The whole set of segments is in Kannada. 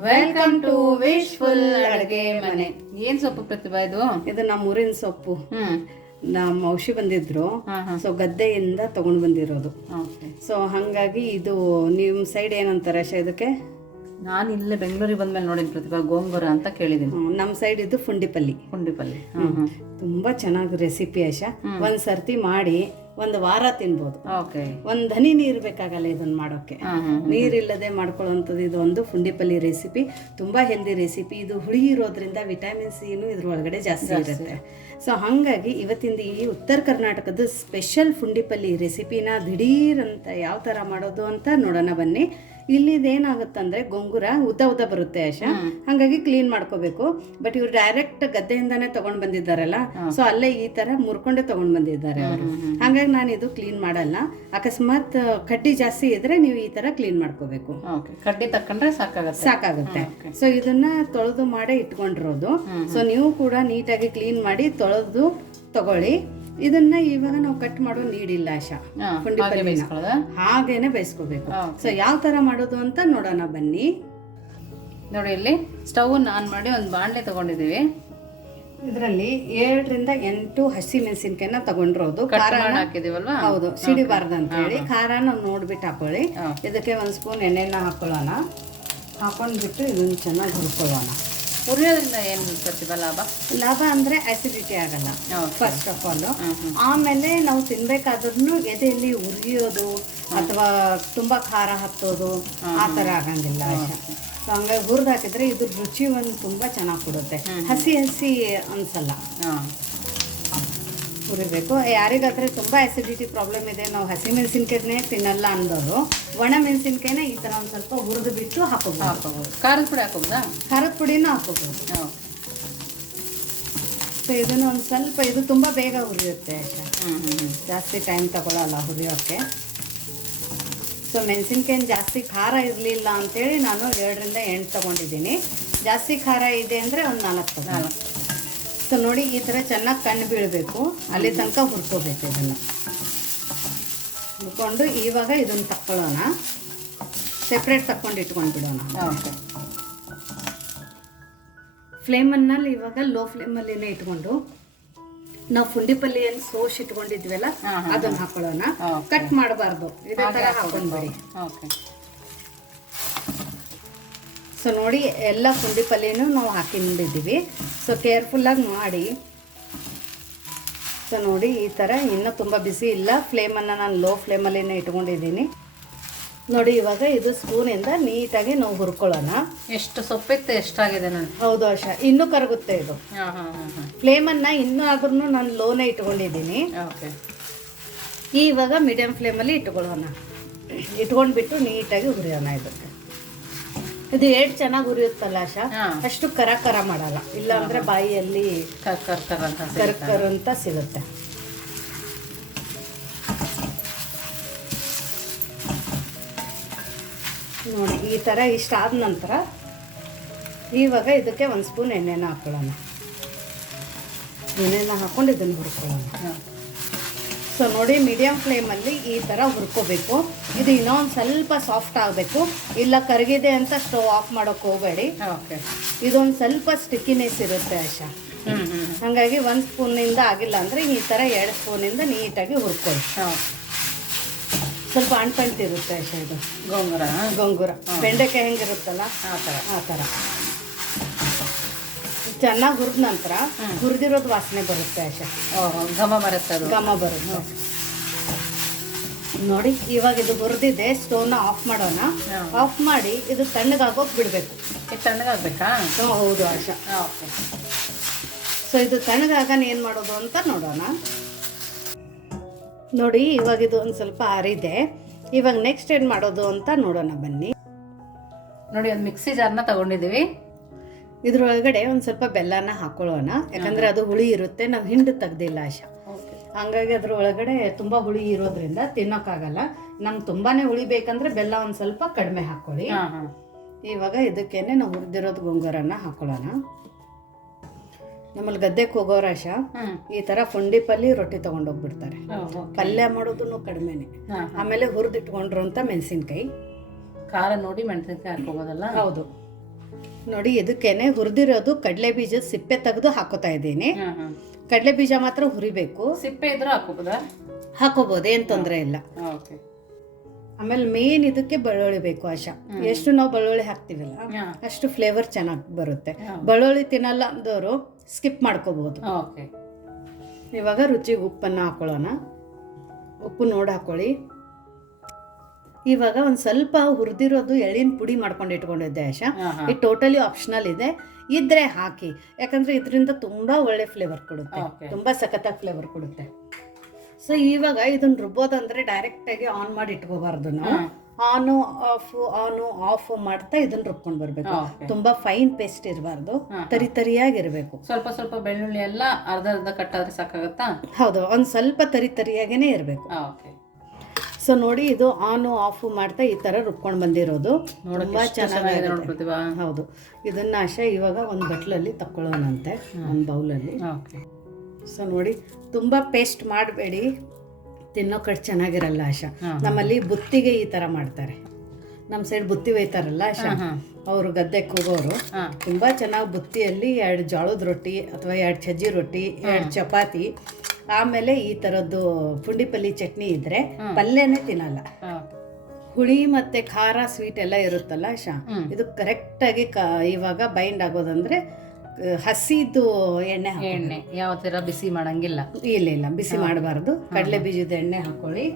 ವೆಲ್ಕಮ್ ಟು ವಿಶ್ಫುಲ್ ಅಡುಗೆ ಮನೆ. ಏನ್ ಸೊಪ್ಪು ಪ್ರತಿಭಾ ಇದು? ಇದು ನಮ್ಮ ಊರಿನ ಸೊಪ್ಪು. ಹ್ಮ್. ನಮ್ಮ ಔಷಧಿ ಬಂದಿದ್ರು. ಸೊ ಗದ್ದೆಯಿಂದ ತಗೊಂಡ್ ಬಂದಿರೋದು. ಸೊ ಹಂಗಾಗಿ ಇದು ನಿಮ್ಮ ಸೈಡ್ ಏನಂತಾರೆ ಅಶ ಇದಕ್ಕೆ? ನಾನು ಇಲ್ಲೇ ಬೆಂಗಳೂರಿಗೆ ಬಂದ್ಮೇಲೆ ನೋಡಿದ್ ಪ್ರತಿಭಾ ಗೋಂಗೂರ ಅಂತ ಕೇಳಿದ್ದೀನಿ ನಮ್ಮ ಸೈಡ್ ಇದು ಪುಂಡಿಪಲ್ಲಿ ಪುಂಡಿಪಲ್ಲಿ ತುಂಬಾ ಚೆನ್ನಾಗಿ ರೆಸಿಪಿ ಆಶಾ ಒಂದ್ ಸರ್ತಿ ಮಾಡಿ ಒಂದು ವಾರ ತಿನ್ಬೋದು. ಒಂದ್ ಹನಿ ನೀರ್ ಬೇಕಾಗಲ್ಲ ಇದನ್ನ ಮಾಡೋಕೆ ಹ್ಮ್ ಹ್ಮ್ ನೀರಿಲ್ಲದೆ ಮಾಡ್ಕೊಳ್ಳೋಂಥದ್ದು ಇದು ಒಂದು ಪುಂಡಿಪಲ್ಲಿ ರೆಸಿಪಿ ತುಂಬಾ ಹೆಲ್ದಿ ರೆಸಿಪಿ ಇದು ಹುಳಿ ಇರೋದ್ರಿಂದ ವಿಟಮಿನ್ ಸಿನು ಇದ್ರೊಳಗಡೆ ಜಾಸ್ತಿ ಇರುತ್ತೆ. ಸೊ ಹಾಗಾಗಿ ಇವತ್ತಿಂದ ಈ ಉತ್ತರ ಕರ್ನಾಟಕದ ಸ್ಪೆಷಲ್ ಪುಂಡಿಪಲ್ಲಿ ರೆಸಿಪಿನ ದಿಢೀರ್ ಅಂತ ಯಾವ ತರ ಮಾಡೋದು ಅಂತ ನೋಡೋಣ ಬನ್ನಿ. ಇಲ್ಲಿದ್ ಏನಾಗುತ್ತಂದ್ರೆ ಗೊಂಗುರ ಉದ್ದ ಉದ್ದ ಬರುತ್ತೆ ಆಶಾ. ಹಂಗಾಗಿ ಕ್ಲೀನ್ ಮಾಡ್ಕೋಬೇಕು. ಬಟ್ ಇವ್ರು ಡೈರೆಕ್ಟ್ ಗದ್ದೆಯಿಂದಾನೇ ತಗೊಂಡ್ ಬಂದಿದ್ದಾರಲ್ಲ ಸೊ ಅಲ್ಲೇ ಈ ತರ ಮುರ್ಕೊಂಡೆ ತಗೊಂಡ್ ಬಂದಿದ್ದಾರೆ ಅವರು. ಹಂಗಾಗಿ ನಾನು ಇದು ಕ್ಲೀನ್ ಮಾಡಲ್ಲ. ಅಕಸ್ಮಾತ್ ಕಡ್ಡಿ ಜಾಸ್ತಿ ಇದ್ರೆ ನೀವು ಈ ತರ ಕ್ಲೀನ್ ಮಾಡ್ಕೋಬೇಕು. ಕಡ್ಡಿ ತಕೊಂಡ್ರೆ ಸಾಕಾಗುತ್ತೆ. ಸಾಕಾಗುತ್ತೆ. ಸೊ ಇದನ್ನ ತೊಳೆದು ಮಾಡೇ ಇಟ್ಕೊಂಡಿರೋದು. ಸೊ ನೀವು ಕೂಡ ನೀಟಾಗಿ ಕ್ಲೀನ್ ಮಾಡಿ ತೊಳೆದು ತಗೊಳ್ಳಿ. ಇದನ್ನ ಇವಾಗ ನಾವು ಕಟ್ ಮಾಡೋ ನೀಡಿಲ್ಲ ಆಶಾ. ಪುಂಡಿ ಪಲ್ಯ. ಹಾಗೇನೆ ಬೇಯಿಸ್ಕೋಬೇಕು. ಸೊ ಯಾವ ತರ ಮಾಡೋದು ಅಂತ ನೋಡೋಣ ಬನ್ನಿ. ನೋಡಿ ಇಲ್ಲಿ ಸ್ಟವ್ ಆನ್ ಮಾಡಿ ಒಂದು ಬಾಣಲೆ ತಗೊಂಡಿದ್ದೀವಿ. ಇದರಲ್ಲಿ ಏಳರಿಂದ ಎಂಟು ಹಸಿ ಮೆಣಸಿನ್ಕಾಯಿನ ತಗೊಂಡಿರೋದು. ಖಾರ ಹಾಕಿದೀವಲ್ವಾ ಹೌದು ಸಿಡಿಬಾರ್ದು ಅಂತ ಹೇಳಿ. ಖಾರನ ನೋಡ್ಬಿಟ್ಟು ಹಾಕೊಳ್ಳಿ. ಇದಕ್ಕೆ ಒಂದು ಸ್ಪೂನ್ ಎಣ್ಣೆನ ಹಾಕೊಳ್ಳೋಣ. ಹಾಕೊಂಡ್ಬಿಟ್ಟು ಇದನ್ನ ಚೆನ್ನಾಗಿ ಹುರ್ಕೊಳ್ಳೋಣ. ಹುರಿಯೋದ್ರಿಂದ ಏನು ಪ್ರತಿಭಾ ಲಾಭ? ಲಾಭ ಅಂದ್ರೆ ಆಸಿಡಿಟಿ ಆಗಲ್ಲ ಫಸ್ಟ್ ಆಫ್ ಆಲ್ ಆಮೇಲೆ ನಾವು ತಿನ್ಬೇಕಾದ್ರೂ ಎದೆಯಲ್ಲಿ ಉರಿಯೋದು ಅಥವಾ ತುಂಬಾ ಖಾರ ಹತ್ತೋದು ಆ ಥರ ಆಗಂಗಿಲ್ಲ ಸೊ ಹಂಗಾಗಿ ಹುರಿದು ಹಾಕಿದ್ರೆ ಇದ್ರ ರುಚಿ ಒಂದು ತುಂಬಾ ಚೆನ್ನಾಗಿ ಕೊಡುತ್ತೆ. ಹಸಿ ಹಸಿ ಅನ್ಸಲ್ಲ. ಹುರಿಬೇಕು ಯಾರಿಗಾದರೆ ತುಂಬಾ ಆ್ಯಸಿಡಿಟಿ ಪ್ರಾಬ್ಲಮ್ ಇದೆ ನಾವು ಹಸಿ ಮೆಣಸಿನ್ಕಾಯಿನೇ ತಿನ್ನಲ್ಲ ಅಂದವರು ಒಣ ಮೆಣಸಿನ್ಕಾಯಿನ ಈ ತರ ಒಂದು ಸ್ವಲ್ಪ ಹುರಿದು ಬಿಟ್ಟು ಹಾಕೋಬಹುದು ಹಾಕೋಬೋದು. ಖಾರದ ಪುಡಿ ಹಾಕೋಬೋದಾ? ಖಾರದ ಪುಡಿನೂ ಹಾಕೋಬಹುದು ಓಕೆ ಸೊ ಇದನ್ನ ಒಂದು ಸ್ವಲ್ಪ ಇದು ತುಂಬಾ ಬೇಗ ಹುರಿಯುತ್ತೆ. ಜಾಸ್ತಿ ಟೈಮ್ ತಗೊಳ್ಳಲ್ಲ ಹುರಿಯೋಕ್ಕೆ. ಸೊ ಮೆಣಸಿನ್ಕಾಯಿನ ಜಾಸ್ತಿ ಖಾರ ಇರಲಿಲ್ಲ ಅಂತೇಳಿ ನಾನು ಎರಡರಿಂದ ಎಂಟು ತಗೊಂಡಿದ್ದೀನಿ. ಜಾಸ್ತಿ ಖಾರ ಇದೆ ಅಂದರೆ ಒಂದು ನಾಲ್ಕು ನಾಲ್ಕು. ಸೊ ನೋಡಿ ಈ ಥರ ಚೆನ್ನಾಗಿ ಕಣ್ಣು ಬೀಳಬೇಕು. ಅಲ್ಲಿ ತನಕ ಹುರ್ಕೋಬೇಕು ಇದನ್ನು. ಹುರ್ಕೊಂಡು ಇವಾಗ ಇದನ್ನು ತಕ್ಕೊಳ್ಳೋಣ. ಸೆಪ್ರೇಟ್ ತಕ್ಕೊಂಡು ಇಟ್ಕೊಂಡು ಬಿಡೋಣ ಓಕೆ ಫ್ಲೇಮನ್ನಲ್ಲಿ ಇವಾಗ ಲೋ ಫ್ಲೇಮಲ್ಲಿನೇ ಇಟ್ಕೊಂಡು ನಾವು ಪುಂಡಿ ಪಲ್ಯ ಏನು ಸೋಸ್ ಇಟ್ಕೊಂಡಿದ್ವಲ್ಲ ಅದನ್ನ ಹಾಕೊಳ್ಳೋಣ. ಕಟ್ ಮಾಡಬಾರ್ದು. ಇದೇ ಥರ ಹಾಕೊಂಡ್ಬಿಡಿ ಓಕೆ ಸೊ ನೋಡಿ ಎಲ್ಲ ಪುಂಡಿ ಪಲ್ಯನೂ ನಾವು ಹಾಕೊಂಡಿದ್ದೀವಿ. ಸೊ ಕೇರ್ಫುಲ್ಲಾಗಿ ಮಾಡಿ. ಸೊ ನೋಡಿ ಈ ಥರ ಇನ್ನೂ ತುಂಬ ಬಿಸಿ ಇಲ್ಲ. ಫ್ಲೇಮನ್ನು ನಾನು ಲೋ ಫ್ಲೇಮಲ್ಲಿನೇ ಇಟ್ಕೊಂಡಿದ್ದೀನಿ. ನೋಡಿ ಇವಾಗ ಇದು ಸ್ಪೂನಿಂದ ನೀಟಾಗಿ ನಾವು ಹುರ್ಕೊಳ್ಳೋಣ. ಎಷ್ಟು ಸೊಪ್ಪಿತ್ತು ಎಷ್ಟಾಗಿದೆ ನಾನು? ಹೌದು ಆಶಾ ಇನ್ನೂ ಕರಗುತ್ತೆ ಇದು. ಫ್ಲೇಮನ್ನು ಇನ್ನೂ ಆದ್ರೂ ನಾನು ಲೋನೇ ಇಟ್ಕೊಂಡಿದ್ದೀನಿ. ಓಕೆ. ಇವಾಗ ಮೀಡಿಯಮ್ ಫ್ಲೇಮಲ್ಲಿ ಇಟ್ಕೊಳ್ಳೋಣ. ಇಟ್ಕೊಂಡ್ಬಿಟ್ಟು ನೀಟಾಗಿ ಹುರಿಯೋಣ ಇದಕ್ಕೆ. ಇದು ಏಟ್ ಚೆನ್ನಾಗಿ ಉರಿಯುತ್ತಲ್ಲ ಆಶಾ? ಅಷ್ಟು ಕರ ಕರ ಮಾಡಲ್ಲ. ಇಲ್ಲ ಅಂದ್ರೆ ಬಾಯಿಯಲ್ಲಿ ಕರ್ ಕರ್ ಕರ್ ಅಂತ ಸಿಗುತ್ತೆ. ನೋಡಿ ಈ ಥರ ಇಷ್ಟ ಆದ ನಂತರ ಇವಾಗ ಇದಕ್ಕೆ ಒಂದು ಸ್ಪೂನ್ ಎಣ್ಣೆನ ಹಾಕೊಳ್ಳೋಣ. ಎಣ್ಣೆನ ಹಾಕೊಂಡು ಇದನ್ನು ಹುರ್ಕೊಳ್ಳೋಣ. ಸೊ ನೋಡಿ ಮೀಡಿಯಮ್ ಫ್ಲೇಮಲ್ಲಿ ಈ ಥರ ಹುರ್ಕೋಬೇಕು. ಇದು ಇನ್ನೊಂದು ಸ್ವಲ್ಪ ಸಾಫ್ಟ್ ಆಗಬೇಕು. ಇಲ್ಲ ಕರಗಿದೆ ಅಂತ ಸ್ಟೋವ್ ಆಫ್ ಮಾಡೋಕೆ ಹೋಗಬೇಡಿ. ಓಕೆ ಇದೊಂದು ಸ್ವಲ್ಪ ಸ್ಟಿಕ್ಕಿನೆಸ್ ಇರುತ್ತೆ ಆಶಾ. ಹಾಗಾಗಿ ಒಂದು ಸ್ಪೂನಿಂದ ಆಗಿಲ್ಲ ಅಂದರೆ ಈ ಥರ ಎರಡು ಸ್ಪೂನಿಂದ ನೀಟಾಗಿ ಹುರ್ಕೊಳ್ಳಿ. ಸ್ವಲ್ಪ ಅಂಟಂಟಿರುತ್ತೆ ಆಶಾ ಇದು. ಗೊಂಗುರ. ಗೊಂಗುರ. ಬೆಂಡೆಕಾಯಿ ಹೆಂಗಿರುತ್ತಲ್ಲ? ಆ ಥರ ಆ ಥರ ಚೆನ್ನಾಗಿ ಹುರಿದ ನಂತರ ಹುರಿದಿರೋದು ವಾಸನೆ ಬರುತ್ತೆ ಆಶಾ. ಓಹ್ ಘಮ ಬರುತ್ತೆ ಅದು. ಘಮ ಬರುತ್ತೆ. ನೋಡಿ ಇವಾಗ ಇದು ಹುರಿದಿದೆ ಸ್ಟೋವ್ನ ಆಫ್ ಮಾಡೋಣ. ಆಫ್ ಮಾಡಿ ಇದು ತಣ್ಣಗಾಗೋಕೆ ಬಿಡಬೇಕು. ತಣ್ಣಗಾಗಬೇಕಾ? ಹೌದು ಆಶಾ. ಓಕೆ. ಸೊ ಇದು ತಣ್ಣಗಾಗನ ಏನು ಮಾಡೋದು ಅಂತ ನೋಡೋಣ. ನೋಡಿ ಇವಾಗ ಇದು ಒಂದು ಸ್ವಲ್ಪ ಆರಿದೆ. ಇವಾಗ ನೆಕ್ಸ್ಟ್ ಏನು ಮಾಡೋದು ಅಂತ ನೋಡೋಣ ಬನ್ನಿ. ನೋಡಿ ಒಂದು ಮಿಕ್ಸಿ ಜಾರ್ನ ತಗೊಂಡಿದ್ದೀವಿ. ಇದ್ರೊಳಗಡೆ ಒಂದು ಸ್ವಲ್ಪ ಬೆಲ್ಲನ ಹಾಕೊಳ್ಳೋಣ. ಯಾಕಂದ್ರೆ ಅದು ಹುಳಿ ಇರುತ್ತೆ ನಾವು ಹಿಂಡು ತೆಗ್ದಿಲ್ಲ ಆಶಾ. ಹಂಗಾಗಿ ಅದ್ರ ಒಳಗಡೆ ತುಂಬ ಹುಳಿ ಇರೋದ್ರಿಂದ ತಿನ್ನೋಕ್ಕಾಗಲ್ಲ. ನಮ್ಗೆ ತುಂಬಾನೇ ಹುಳಿ ಬೇಕಂದ್ರೆ ಬೆಲ್ಲ ಒಂದು ಸ್ವಲ್ಪ ಕಡಿಮೆ ಹಾಕೊಳ್ಳಿ. ಹಾಂ ಹಾಂ. ಇವಾಗ ಇದಕ್ಕೇನೆ ನಾವು ಹುರಿದಿರೋದು ಗೊಂಗೂರನ್ನ ಹಾಕೊಳ್ಳೋಣ. ನಮ್ಮಲ್ಲಿ ಗದ್ದೆಗೆ ಹೋಗೋರಾಶ ಆಶಾ ಈ ತರ ಪುಂಡಿ ಪಲ್ಲಿ ರೊಟ್ಟಿ ತಗೊಂಡೋಗ್ಬಿಡ್ತಾರೆ. ಪಲ್ಯ ಮಾಡೋದು ಕಡಿಮೆನೆ. ಆಮೇಲೆ ಹುರಿದಿಟ್ಕೊಂಡ್ರು ಆಮೇಲೆ ಹುರಿದಿಟ್ಕೊಂಡಿರೋಂಥ ಮೆಣಸಿನ್ಕಾಯಿ. ಖಾರ ನೋಡಿ ಮೆಣಸಿನ್ಕಾಯಿ ಹಾಕೋಬೋದಲ್ಲ ಹೌದು. ನೋಡಿ ಇದಕ್ಕೇನೆ ಹುರಿದಿರೋದು ಕಡಲೆ ಬೀಜ ಸಿಪ್ಪೆ ತೆಗೆದು ಹಾಕೋತಾ ಇದ್ದೀನಿ. ಕಡಲೆ ಬೀಜ ಮಾತ್ರ ಹುರಿಬೇಕು. ಸಿಪ್ಪೆ ಇದ್ರೂ ಹಾಕೋಬೋದಾ? ಹಾಕೋಬಹುದು ಏನ್ ತೊಂದರೆ ಇಲ್ಲ. ಆಮೇಲೆ ಮೇನ್ ಇದಕ್ಕೆ ಬೆಳ್ಳುಳ್ಳಿ ಬೇಕು ಆಶಾ. ಎಷ್ಟು ನಾವು ಬೆಳ್ಳುಳ್ಳಿ ಹಾಕ್ತಿವಲ್ಲ ಅಷ್ಟು ಫ್ಲೇವರ್ ಚೆನ್ನಾಗಿ ಬರುತ್ತೆ. ಬೆಳ್ಳುಳ್ಳಿ ತಿನ್ನಲ್ಲ ಅಂದವರು ಸ್ಕಿಪ್ ಮಾಡ್ಕೋಬಹುದು ಇವಾಗ ರುಚಿಗೆ ಉಪ್ಪನ್ನು ಹಾಕೊಳ್ಳೋಣ. ಉಪ್ಪು ನೋಡಿ ಹಾಕೊಳ್ಳಿ. ಇವಾಗ ಒಂದು ಸ್ವಲ್ಪ ಹುರಿದಿರೋದು ಎಳ್ಳಿನ ಪುಡಿ ಮಾಡ್ಕೊಂಡು ಇಟ್ಕೊಂಡಿದ್ದೆ ಆಶಾ. ಇದು ಟೋಟಲಿ ಆಪ್ಷನಲ್ ಇದೆ. ಇದ್ರೆ ಹಾಕಿ. ಯಾಕಂದ್ರೆ ಇದರಿಂದ ತುಂಬಾ ಒಳ್ಳೆ ಫ್ಲೇವರ್ ಕೊಡುತ್ತೆ. ತುಂಬಾ ಸಖತ್ತಾಗಿ ಫ್ಲೇವರ್ ಕೊಡುತ್ತೆ. ಸೊ ಇವಾಗ ಇದನ್ನ ರುಬ್ಬೋದಂದ್ರೆ ಡೈರೆಕ್ಟ್ ಆಗಿ ಆನ್ ಮಾಡಿ ಇಟ್ಕೋಬಾರ್ದು ನಾವು. ಆನು ಆಫ್ ಆನು ಆಫ್ ಮಾಡ್ತಾ ಇದನ್ನ ರುಬ್ಕೊಂಡು ಬರ್ಬೇಕು. ತುಂಬಾ ಫೈನ್ ಪೇಸ್ಟ್ ಇರಬಾರ್ದು. ತರಿ ತರಿಯಾಗಿರ್ಬೇಕು. ಸ್ವಲ್ಪ ಸ್ವಲ್ಪ ಬೆಳ್ಳುಳ್ಳಿ ಎಲ್ಲ ಅರ್ಧ ಅರ್ಧ ಕಟ್ಟಾದ್ರೆ ಸಾಕಾಗತ್ತಾ? ಹೌದು. ಒಂದ್ ಸ್ವಲ್ಪ ತರಿ ತರಿಯಾಗೇನೆ ಇರಬೇಕು. ಸೊ ನೋಡಿ ಇದು ಆನು ಆಫ್ ಮಾಡ್ತಾ ಈ ತರ ರುಬ್ಕೊಂಡು ಬಂದಿರೋದು. ತುಂಬ ಚೆನ್ನಾಗಿ ಹೌದು. ಇದನ್ನ ಆಶಾ ಇವಾಗ ಒಂದು ಬಟ್ಲಲ್ಲಿ ತಕ್ಕೊಳ್ಳೋಣಂತೆ ಒಂದು ಬೌಲಲ್ಲಿ. ಸೊ ನೋಡಿ ತುಂಬ ಪೇಸ್ಟ್ ಮಾಡಬೇಡಿ. ತಿನ್ನೋ ಕಡೆ ಚೆನ್ನಾಗಿರಲ್ಲ ಆಶಾ ನಮ್ಮಲ್ಲಿ ಬುತ್ತಿಗೆ ಈ ಥರ ಮಾಡ್ತಾರೆ. ನಮ್ಮ ಸೈಡ್ ಬುತ್ತಿ ಒಯ್ತಾರಲ್ಲ ಆಶಾ ಅವ್ರು ಗದ್ದೆಗೆ ಕೂಗೋರು. ತುಂಬ ಚೆನ್ನಾಗಿ ಬುತ್ತಿಯಲ್ಲಿ ಎರಡು ಜೋಳದ ರೊಟ್ಟಿ ಅಥವಾ ಎರಡು ಸಜ್ಜಿ ರೊಟ್ಟಿ ಎರಡು ಚಪಾತಿ ಆಮೇಲೆ ಈ ಥರದ್ದು ಪುಂಡಿ ಪಲ್ಲಿ ಚಟ್ನಿ ಇದ್ರೆ ಪಲ್ಯನೇ ತಿನ್ನಲ್ಲ. ಹುಳಿ ಮತ್ತೆ ಖಾರ ಸ್ವೀಟ್ ಎಲ್ಲ ಇರುತ್ತಲ್ಲ ಶಾ ಇದು ಕರೆಕ್ಟಾಗಿ ಕ ಇವಾಗ ಬೈಂಡ್ ಆಗೋದಂದ್ರೆ ಹಸಿದು ಎಣ್ಣೆ. ಎಣ್ಣೆ. ಯಾವ ತರ ಬಿಸಿ ಮಾಡಂಗಿಲ್ಲ. ಇಲ್ಲ ಇಲ್ಲ ಬಿಸಿ ಮಾಡಬಾರ್ದು. ಕಡಲೆ ಬೀಜದ ಎಣ್ಣೆ ಹಾಕೊಳ್ಳಿ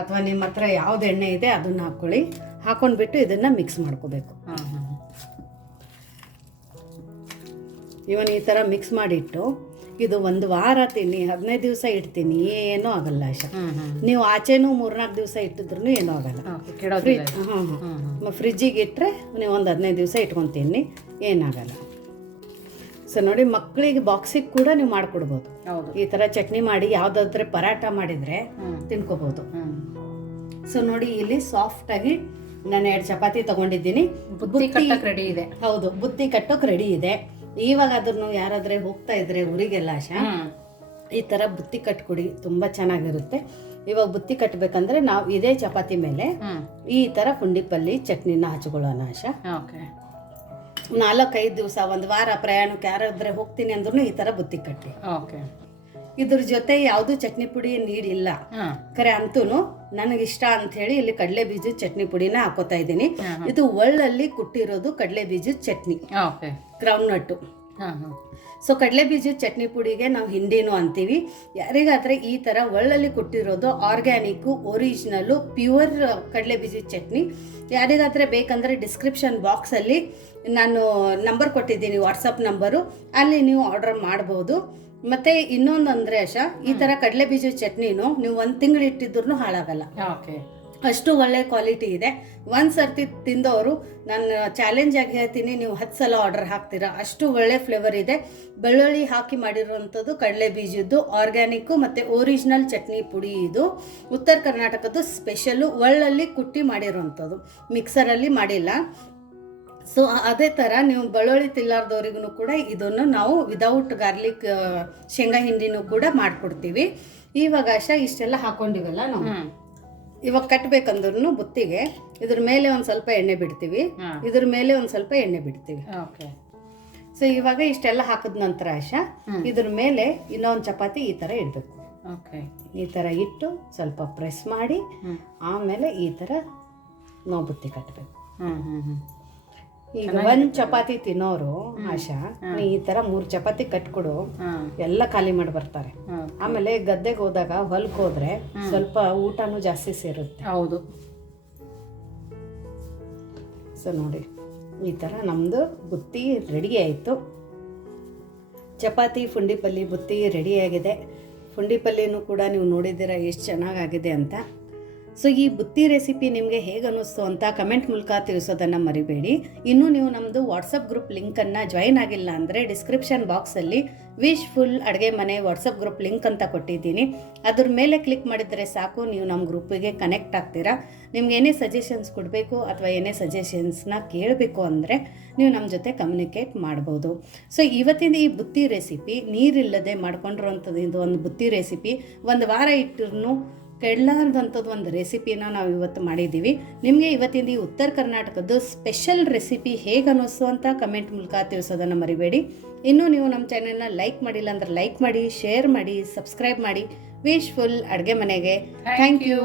ಅಥವಾ ನಿಮ್ಮ ಹತ್ರ ಯಾವ್ದು ಎಣ್ಣೆ ಇದೆ ಅದನ್ನ ಹಾಕೊಳ್ಳಿ ಹಾಕೊಂಡ್ಬಿಟ್ಟು ಇದನ್ನ ಮಿಕ್ಸ್ ಮಾಡ್ಕೋಬೇಕು. ಇವನ್ ಈ ಥರ ಮಿಕ್ಸ್ ಮಾಡಿಟ್ಟು ಇದು ಒಂದು ವಾರ ತಿನ್ನಿ ಹದಿನೈದು ದಿವಸ ಇಡ್ತೀನಿ ಏನೂ ಆಗಲ್ಲ ಆಶಾ. ನೀವು ಆಚೆನೂ ಮೂರ್ನಾಲ್ಕು ದಿವಸ ಇಟ್ಟಿದ್ರು ಏನೂ ಆಗಲ್ಲ. ಹಾಂ ಫ್ರಿಜ್ಜಿಗೆ ಇಟ್ಟರೆ ನೀವು ಒಂದು ಹದಿನೈದು ದಿವಸ ಇಟ್ಕೊತೀನಿ ಏನಾಗಲ್ಲ ಸೊ ನೋಡಿ ಮಕ್ಕಳಿಗೆ ಬಾಕ್ಸಿಗೆ ಕೂಡ ನೀವು ಮಾಡಿಕೊಡ್ಬೋದು. ಈ ಥರ ಚಟ್ನಿ ಮಾಡಿ ಯಾವುದಾದ್ರೆ ಪರಾಟ ಮಾಡಿದರೆ ತಿನ್ಕೋಬೋದು. ಸೊ ನೋಡಿ ಇಲ್ಲಿ ಸಾಫ್ಟಾಗಿ ನಾನು ಎರಡು ಚಪಾತಿ ತಗೊಂಡಿದ್ದೀನಿ. ಬುತ್ತಿ ಕಟ್ಟಕ್ಕೆ ರೆಡಿ ಇದೆ. ಹೌದು ಬುತ್ತಿ ಕಟ್ಟೋಕೆ ರೆಡಿ ಇದೆ. ಇವಾಗ ಅದನ್ನು ಯಾರಾದ್ರೆ ಹೋಗ್ತಾ ಇದ್ರೆ ಊರಿಗೆಲ್ಲ ಆಶಾ ಈ ಥರ ಬುತ್ತಿ ಕಟ್ಕೊಡಿ ತುಂಬಾ ಚೆನ್ನಾಗಿರುತ್ತೆ. ಇವಾಗ ಬುತ್ತಿ ಕಟ್ಟಬೇಕಂದ್ರೆ ನಾವು ಇದೇ ಚಪಾತಿ ಮೇಲೆ ಈ ಥರ ಪುಂಡಿ ಪಲ್ಲಿ ಚಟ್ನಿನ ಹಚ್ಕೊಳ್ಳೋಣ ಆಶಾ. ಓಕೆ. ನಾಲ್ಕೈದು ದಿವಸ ಒಂದು ವಾರ ಪ್ರಯಾಣಕ್ಕೆ ಯಾರಾದ್ರೆ ಹೋಗ್ತೀನಿ ಅಂದ್ರೂ ಈ ಥರ ಬುತ್ತಿ ಕಟ್ಟಿ. ಓಕೆ. ಇದ್ರ ಜೊತೆ ಯಾವುದು ಚಟ್ನಿ ಪುಡಿ ನೀಡಿಲ್ಲ. ಖರೆ ಅಂತೂ ನನಗಿಷ್ಟ ಅಂತ ಹೇಳಿ ಇಲ್ಲಿ ಕಡಲೆ ಬೀಜದ ಚಟ್ನಿ ಪುಡಿನ ಹಾಕೋತಾ ಇದ್ದೀನಿ. ಇದು ಒಳ್ಳಲ್ಲಿ ಕುಟ್ಟಿರೋದು ಕಡಲೆ ಬೀಜದ ಚಟ್ನಿ. ಗ್ರೌಂಡ್ ನಟ್ಟು ಹಾಂ ಹಾಂ. ಸೊ ಕಡಲೆ ಬೀಜದ ಚಟ್ನಿ ಪುಡಿಗೆ ನಾವು ಹಿಂಡಿನೂ ಅಂತೀವಿ. ಯಾರಿಗಾದ್ರೆ ಈ ಥರ ಒಳ್ಳಲ್ಲಿ ಕೊಟ್ಟಿರೋದು ಆರ್ಗ್ಯಾನಿಕ್ಕು ಒರಿಜಿನಲ್ಲು ಪ್ಯೂರ್ ಕಡಲೆ ಬೀಜದ ಚಟ್ನಿ. ಯಾರಿಗಾದ್ರೆ ಬೇಕಂದರೆ ಡಿಸ್ಕ್ರಿಪ್ಷನ್ ಬಾಕ್ಸಲ್ಲಿ ನಾನು ನಂಬರ್ ಕೊಟ್ಟಿದ್ದೀನಿ ವಾಟ್ಸಪ್ ನಂಬರು ಅಲ್ಲಿ ನೀವು ಆರ್ಡರ್ ಮಾಡ್ಬೋದು. ಮತ್ತು ಇನ್ನೊಂದು ಅಂದ್ರೆ ಆಶಾ ಈ ಥರ ಕಡಲೆ ಬೀಜದ ಚಟ್ನಿನೂ ನೀವು ಒಂದು ತಿಂಗಳು ಇಟ್ಟಿದ್ರು ಹಾಳಾಗಲ್ಲ. ಓಕೆ ಅಷ್ಟು ಒಳ್ಳೆ ಕ್ವಾಲಿಟಿ ಇದೆ. ಒಂದು ಸರ್ತಿ ತಿಂದವರು ನಾನು ಚಾಲೆಂಜ್ ಆಗಿ ಹೇಳ್ತೀನಿ, ನೀವು ಹತ್ತು ಸಲ ಆರ್ಡರ್ ಹಾಕ್ತೀರಾ? ಅಷ್ಟು ಒಳ್ಳೆ ಫ್ಲೇವರ್ ಇದೆ. ಬೆಳ್ಳುಳ್ಳಿ ಹಾಕಿ ಮಾಡಿರುವಂಥದ್ದು ಕಡಲೆ ಬೀಜದ್ದು ಆರ್ಗ್ಯಾನಿಕ್ಕು ಮತ್ತು ಒರಿಜಿನಲ್ ಚಟ್ನಿ ಪುಡಿ ಇದು. ಉತ್ತರ ಕರ್ನಾಟಕದ್ದು ಸ್ಪೆಷಲು ಒಳ್ಳಲ್ಲಿ ಕುಟ್ಟಿ ಮಾಡಿರುವಂಥದ್ದು. ಮಿಕ್ಸರಲ್ಲಿ ಮಾಡಿಲ್ಲ. ಸೊ ಅದೇ ಥರ ನೀವು ಬೆಳ್ಳುಳ್ಳಿ ತಿಲ್ಲಾರ್ದವ್ರಿಗೂ ಕೂಡ ಇದನ್ನು ನಾವು ವಿದೌಟ್ ಗಾರ್ಲಿಕ್ ಶೇಂಗಾ ಹಿಂಡಿನೂ ಕೂಡ ಮಾಡಿಕೊಡ್ತೀವಿ. ಇವಾಗ ಅಷ್ಟ ಇಷ್ಟೆಲ್ಲ ಹಾಕೊಂಡಿವಲ್ಲ ನಾವು? ಇವಾಗ ಕಟ್ಟಬೇಕಂದ್ರೂ ಬುತ್ತಿಗೆ ಇದ್ರ ಮೇಲೆ ಒಂದು ಸ್ವಲ್ಪ ಎಣ್ಣೆ ಬಿಡ್ತೀವಿ. ಇದ್ರ ಮೇಲೆ ಒಂದು ಸ್ವಲ್ಪ ಎಣ್ಣೆ ಬಿಡ್ತೀವಿ. ಓಕೆ. ಸೊ ಇವಾಗ ಇಷ್ಟೆಲ್ಲ ಹಾಕಿದ ನಂತರ ಆಶಾ. ಇದ್ರ ಮೇಲೆ ಇನ್ನೊಂದು ಚಪಾತಿ ಈ ಥರ ಇಡಬೇಕು. ಓಕೆ. ಈ ಥರ ಇಟ್ಟು ಸ್ವಲ್ಪ ಪ್ರೆಸ್ ಮಾಡಿ ಆಮೇಲೆ ಈ ಥರ ನಾವು ಬುತ್ತಿ ಕಟ್ಟಬೇಕು ಹ್ಞೂ ಹ್ಞೂ ಹ್ಞೂ ಈಗ ಒಂದು ಚಪಾತಿ ತಿನ್ನೋರು ಆಶಾ ನೀ ಈ ತರ ಮೂರು ಚಪಾತಿ ಕಟ್ಕೊಡು ಎಲ್ಲ ಖಾಲಿ ಮಾಡಿ ಬರ್ತಾರೆ ಆಮೇಲೆ ಗದ್ದೆಗೆ ಹೋದಾಗ ಹೊಲಕ್ಕೆ ಹೋದ್ರೆ ಸ್ವಲ್ಪ ಊಟನೂ ಜಾಸ್ತಿ ಸೇರುತ್ತೆ. ಹೌದು. ಸೊ ನೋಡಿ ಈ ಥರ ನಮ್ಮದು ಬುತ್ತಿ ರೆಡಿ ಆಯಿತು. ಚಪಾತಿ ಪುಂಡಿ ಪಲ್ಲಿ ಬುತ್ತಿ ರೆಡಿಯಾಗಿದೆ ಪುಂಡಿ ಪಲ್ಲಿನೂ ಕೂಡ ನೀವು ನೋಡಿದ್ದೀರಾ ಎಷ್ಟು ಚೆನ್ನಾಗಾಗಿದೆ ಅಂತ. ಸೊ ಈ ಬುತ್ತಿ ರೆಸಿಪಿ ನಿಮಗೆ ಹೇಗೆ ಅನ್ನಿಸ್ತು ಅಂತ ಕಮೆಂಟ್ ಮೂಲಕ ತಿಳಿಸೋದನ್ನು ಮರಿಬೇಡಿ. ಇನ್ನೂ ನೀವು ನಮ್ಮದು ವಾಟ್ಸಪ್ ಗ್ರೂಪ್ ಲಿಂಕನ್ನು ಜಾಯಿನ್ ಆಗಿಲ್ಲ ಅಂದರೆ ಡಿಸ್ಕ್ರಿಪ್ಷನ್ ಬಾಕ್ಸಲ್ಲಿ ವಿಶ್ ಫುಲ್ ಅಡುಗೆ ಮನೆ ವಾಟ್ಸಪ್ ಗ್ರೂಪ್ ಲಿಂಕ್ ಅಂತ ಕೊಟ್ಟಿದ್ದೀನಿ. ಅದ್ರ ಮೇಲೆ ಕ್ಲಿಕ್ ಮಾಡಿದರೆ ಸಾಕು, ನೀವು ನಮ್ಮ ಗ್ರೂಪಿಗೆ ಕನೆಕ್ಟ್ ಆಗ್ತೀರಾ. ನಿಮ್ಗೆ ಏನೇ ಸಜೆಷನ್ಸ್ ಕೊಡಬೇಕು ಅಥವಾ ಏನೇ ಸಜೆಷನ್ಸ್ನ ಕೇಳಬೇಕು ಅಂದರೆ ನೀವು ನಮ್ಮ ಜೊತೆ ಕಮ್ಯುನಿಕೇಟ್ ಮಾಡ್ಬೋದು. ಸೊ ಇವತ್ತಿನ ಈ ಬುತ್ತಿ ರೆಸಿಪಿ ನೀರಿಲ್ಲದೆ ಮಾಡ್ಕೊಂಡಿರೋಂಥದ್ದು ಇದು ಒಂದು ಬುತ್ತಿ ರೆಸಿಪಿ ಒಂದು ವಾರ ಇಟ್ಟರು ಕೆಡಲಾರ್ದಂಥದ್ದು ಒಂದು ರೆಸಿಪಿನ ನಾವು ಇವತ್ತು ಮಾಡಿದ್ದೀವಿ. ನಿಮಗೆ ಇವತ್ತಿಂದ ಈ ಉತ್ತರ ಕರ್ನಾಟಕದ್ದು ಸ್ಪೆಷಲ್ ರೆಸಿಪಿ ಹೇಗೆ ಅನ್ನಿಸ್ತು ಅಂತ ಕಮೆಂಟ್ ಮೂಲಕ ತಿಳಿಸೋದನ್ನು ಮರಿಬೇಡಿ. ಇನ್ನೂ ನೀವು ನಮ್ಮ ಚಾನೆಲ್ನ ಲೈಕ್ ಮಾಡಿಲ್ಲ ಅಂದ್ರೆ ಲೈಕ್ ಮಾಡಿ ಶೇರ್ ಮಾಡಿ ಸಬ್ಸ್ಕ್ರೈಬ್ ಮಾಡಿ. ವಿಶ್ಫುಲ್ ಅಡುಗೆ ಮನೆಗೆ. Thank you